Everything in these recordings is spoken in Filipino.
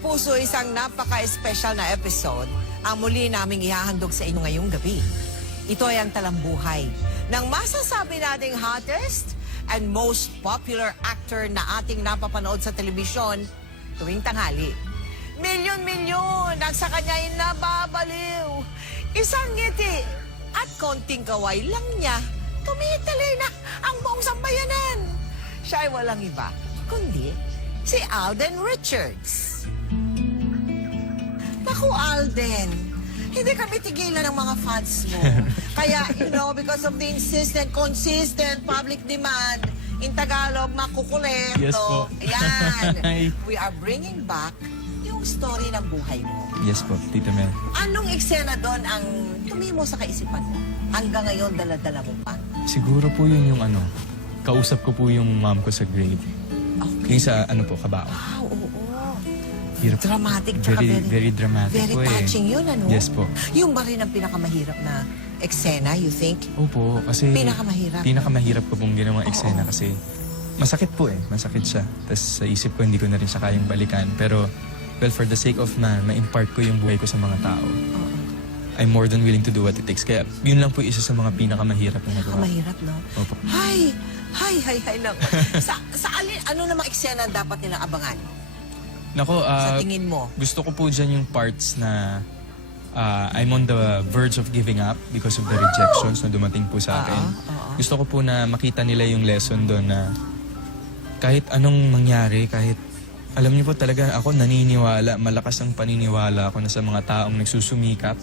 kapuso, isang napaka-espesyal na episode ang muli naming ihahandog sa inyo ngayong gabi. Ito ay ang talambuhay ng masasabi nating hottest and most popular actor na ating napapanood sa telebisyon tuwing tanghali. Milyon-milyon ang sa kanya ay nababaliw. Isang ngiti at konting kaway lang niya, tumitili na ang buong sambayanan. Siya ay walang iba, kundi si Alden Richards. Naku, Alden, hindi kami tigilan ng mga fans mo. Kaya, because of the consistent public demand, in Tagalog, makukuleto. Yes po. Ayan. We are bringing back yung story ng buhay mo. Yes po, Tita Mel. Anong eksena doon ang tumimo sa kaisipan mo? Hanggang ngayon, dala-dala mo pa? Siguro po yun yung kausap ko po yung mom ko sa grave. Okay. Yung sa kabao. Wow, oo. Hirap. Dramatic, tsaka Very dramatic very po touching yun, ano? Yes po. Yung ba rin ang pinakamahirap na eksena, you think? Opo, kasi Pinakamahirap. Pinakamahirap ko pong ginawang eksena Oo. kasi masakit po masakit siya. Tapos sa isip ko hindi ko na rin siya kayang balikan. Pero, well, for the sake of ma-impart ko yung buhay ko sa mga tao, I'm more than willing to do what it takes. Kaya yun lang po isa sa mga pinakamahirap na nagawa. Pinakamahirap, no? Opo. Hay, naku. sa alin, ano namang eksena ang dapat nilang abangan? Nako, Sa tingin mo? gusto ko po dyan yung parts na I'm on the verge of giving up because of the rejections na dumating po sa akin. Gusto ko po na makita nila yung lesson doon na kahit anong mangyari, kahit alam niyo po talaga ako naniniwala, malakas ang paniniwala ako na sa mga taong nagsusumikap.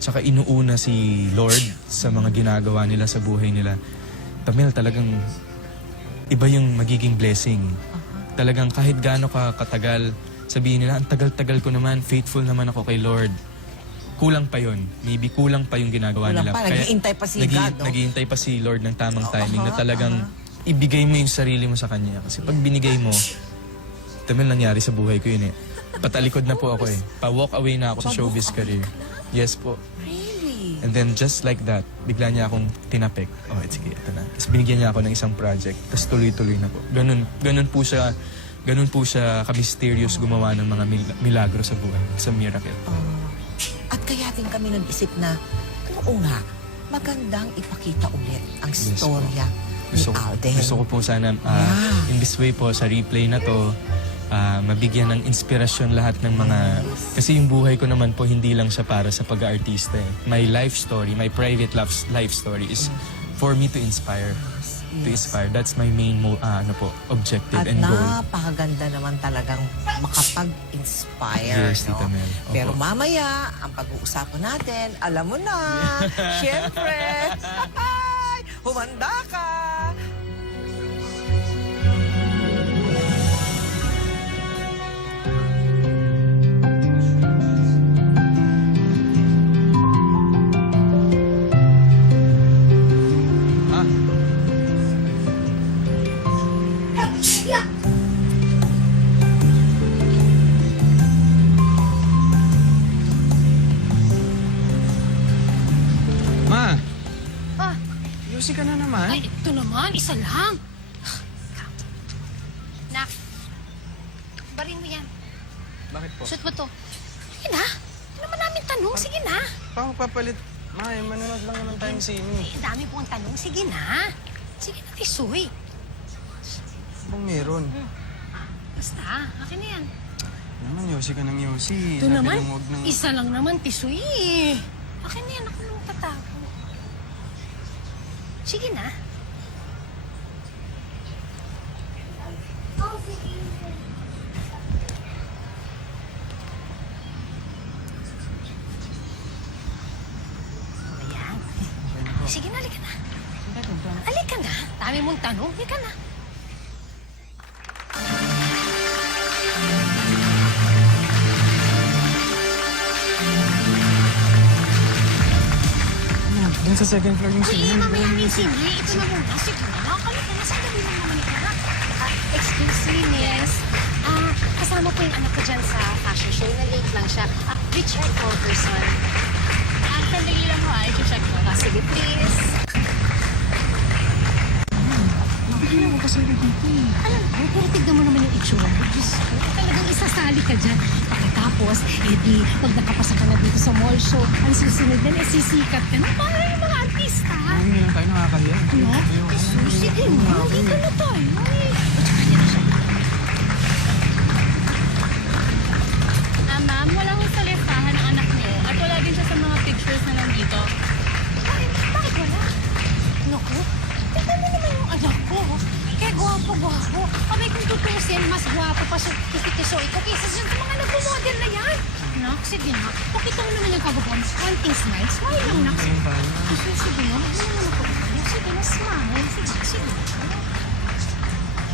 Tsaka inuuna si Lord sa mga ginagawa nila sa buhay nila. Tamil, talagang iba yung magiging blessing. Talagang kahit gaano ka katagal, sabihin nila, ang tagal-tagal ko naman, faithful naman ako kay Lord. Kulang pa yun. Maybe kulang pa yung ginagawa Kulang nila. pa, naghihintay pa si God, no? Naghihintay pa si Lord ng tamang timing na talagang ibigay mo yung sarili mo sa Kanya. Kasi pag binigay mo, tamil nangyari sa buhay ko yun Patalikod na po ako Pa-walk away na ako sa showbiz career. Yes po. Really? And then just like that, bigla niya akong tinapik. Oh, sige, ito na. Tapos binigyan niya ako ng isang project. Tapos tuloy-tuloy na po. Ganun po siya ka-mysterious gumawa ng mga milagro sa buhay. Sa miracle. At kaya din kami nag-isip na, oo nga, magandang ipakita ulit ang Yes po. storya ni Alden. Gusto ko po sana, in this way po, sa replay na to, mabigyan ng inspirasyon lahat ng mga... Kasi yung buhay ko naman po, hindi lang siya para sa pag-aartista My life story, my private life story is for me to inspire. To inspire. That's my main objective At and goal. napakaganda naman talagang makapag-inspire. Yes, Tita Mel. Opo. Pero mamaya, ang pag-uusapan natin, alam mo na, syempre, humanda ka! Ma! Ah, Yusi ka na naman. ay, ito naman, isa lang. Nak, barin mo yan. Bakit po? Shoot mo to. Sige na. Hindi naman namin tanong. Sige na. Paano papalit? Ma, manonood lang naman tayo sa inyo. Ang dami pong tanong. Sige na. Sige na, Tisoy. Bang meron? Basta, akin na yan. Naman, Yosi ka ng Yosi. Ito Sabi naman, lang, huwag nang... isa lang naman, Tisoy. Akin na yan, ako nang tatago. Sige na. Ayan. Sige na, halika na. Halika na. Dami mong tanong. Halika na. Dun sa second floor yung Ay, singing. mamaya yung sini. Ito na muna. Sige na. Nakakalita na. Saan gabi lang naman ito na? Excuse me, miss. Kasama po yung anak ko dyan sa fashion show. Na-late lang siya. Richard Robertson. Sandali lang ho. I-check mo. Sige, please. Alam mo kasi dito eh. Alam mo, pero tignan mo naman yung itsura mo. Diyos ko, talagang isasali ka dyan. Pagkatapos, edi, pag nakapasa ka na dito sa mall show, ang susunod na sisikat ka na. Para yung mga artista. Hindi lang tayo nakakahiya. No? Sige mo, hindi ka na tayo. At saka yan na siya. Ma'am, wala akong sa listahan ng anak niyo at wala din siya sa mga pictures na nandito. Bakit wala? Naku, tignan mo naman yung anak ko. Kaya gwapo-gwapo. Abay kung tutusin, mas gwapo pa siya kisi-kisoy ko kaysa dyan sa mga nagpo-model na yan. Nak, sige na. Pakita mo naman yung kagawaan. Konting smile. Smile lang, nak. Sige na. Sige na. Hindi naman ako kaya. Sige na, smile. Sige.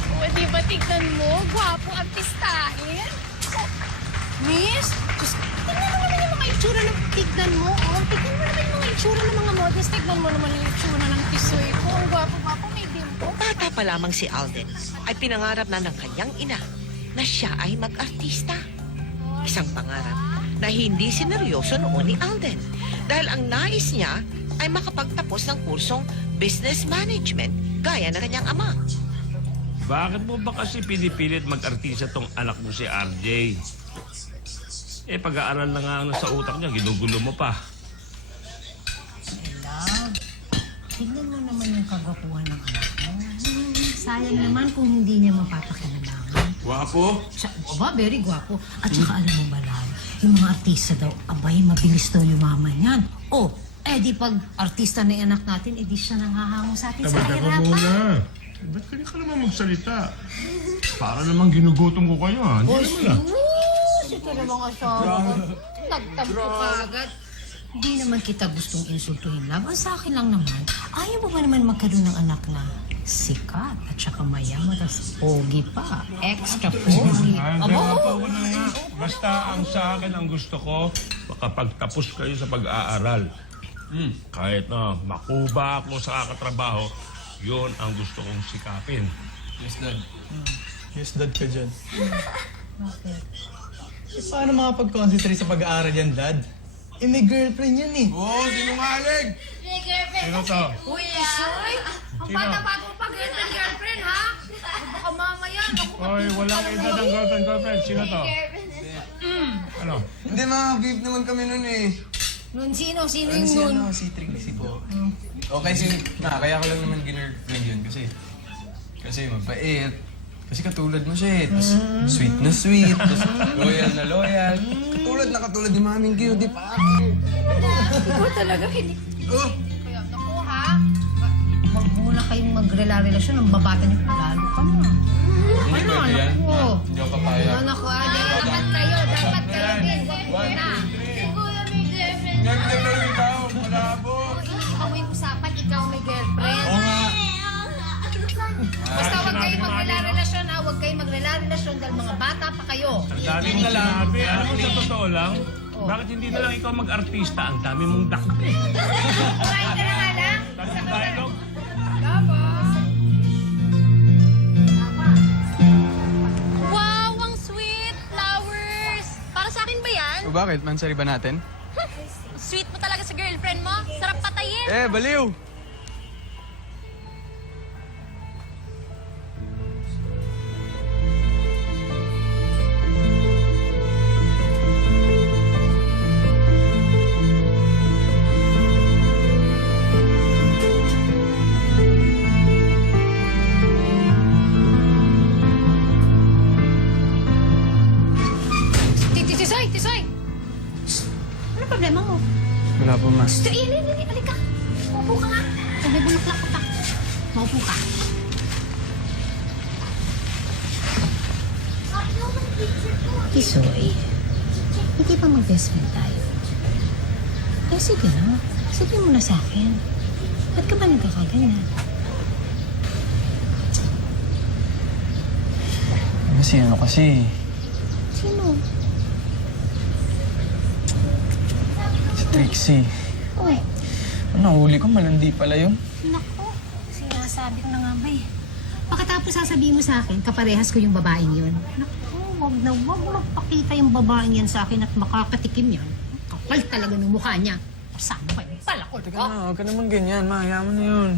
O, di ba tignan mo? Gwapo ang pistahin. Miss, just tignan mo naman yung mga itsura ng tignan mo. Oh, tignan mo naman yung mga itsura ng mga models. Tignan mo naman yung itsura ng kisoy ko. Ang gwapo-gwapo, may dimpo. Bata pa lamang si Alden ay pinangarap na ng kanyang ina na siya ay mag-artista. Isang pangarap na hindi sineryoso noon ni Alden dahil ang nais niya ay makapagtapos ng kursong business management gaya ng kanyang ama. Bakit mo ba kasi pinipilit mag-artista tong anak mo si RJ? Pag-aaral na nga ang nasa utak niya, ginugulo mo pa. Love, tignan mo naman yung kagapuhan ng anak mo. Sayang naman kung hindi niya mapapakinabangan. Guwapo? Aba, very gwapo. At saka alam mo ba, Love, yung mga artista daw, abay, mabilis daw yumaman yan. Oh, di pag artista na yung anak natin, di siya nangahango sa atin sa Teka hirapan. muna. Ba't ka naman magsalita? Para naman ginugutom ko kayo, ha? Hindi naman lang. Ito namang asawa ko. Nagtampo ka agad. Hindi naman kita gustong insultuhin, Love. Ang sa akin lang naman, ayaw mo ba naman magkaroon ng anak na sikat at saka mayaman, tapos pogi pa. Extra pogi. Ako na nga. Basta ang sa akin, ang gusto ko, makapagtapos kayo sa pag-aaral. Kahit na makuba ako sa kakatrabaho, yun ang gusto kong sikapin. Yes, Dad. Yes, Dad ka dyan. Bakit? Paano makapag-concentrate sa pag-aaral yan, Dad? May girlfriend yan eh. Oo, sinungaling! Sino to? Uy, Soy! Ang bata-bata mo pa, girlfriend, ha? Baka mamaya, naku, Oy, walang edad ang girlfriend. Sino to? Ano? Hindi, mga beef naman kami nun eh. Nun, sino Si yung nun? si Trixie po. Okay, kaya ko lang naman girlfriend yun kasi mabait. Kasi katulad mo siya eh. Tapos sweet na sweet. Tapos loyal na loyal. Katulad ni Maming Gio, di pa? Ikaw talaga, hindi. Kaya, naku, ha? Wag muna kayong magrelasyon ng babata niyo. Lalo ka na. Hindi pwede yan. Naku. Hindi ako papaya. Naku, dapat kayo din. Wag na. Pero ikaw, malabo. Ikaw may usapan, ikaw may girlfriend. Oo nga. Basta huwag kayong magrelasyon, ha? Huwag kayong magrelasyon dahil mga bata pa kayo. Ang dami mong sinabi. Alam mo, sa totoo lang, bakit hindi na lang ikaw mag-artista? Ang dami mong dakte. Kumain ka na nga lang. Tanong dialogue. Wow, ang sweet! Flowers! Para sa akin ba yan? O bakit? Mansari ba natin? Sweet mo talaga sa girlfriend mo. Sarap patayin. Baliw! Tisoy! Ano problema mo? Wala po, mas. Halika. Maupo ka nga. May bulaklak ka pa. Maupo ka. Tisoy, hindi ba mag-best friend tayo? Sige na. Sige mo na sa akin. Ba't ka ba nagkakaganyan? Kasi Sino? si Trixie. Oh, Nahuli ko, malandi pala yun. naku. Sinasabi ko na nga ba eh. Pagkatapos sasabihin mo sa akin, kaparehas ko yung babaeng yun. Naku, wag magpakita yung babaeng yan sa akin at makakatikim yan. Kapal talaga ng mukha niya. Kasama pa yung palakol Teka ko. na, huwag ka naman ganyan. Mahaya mo na yun.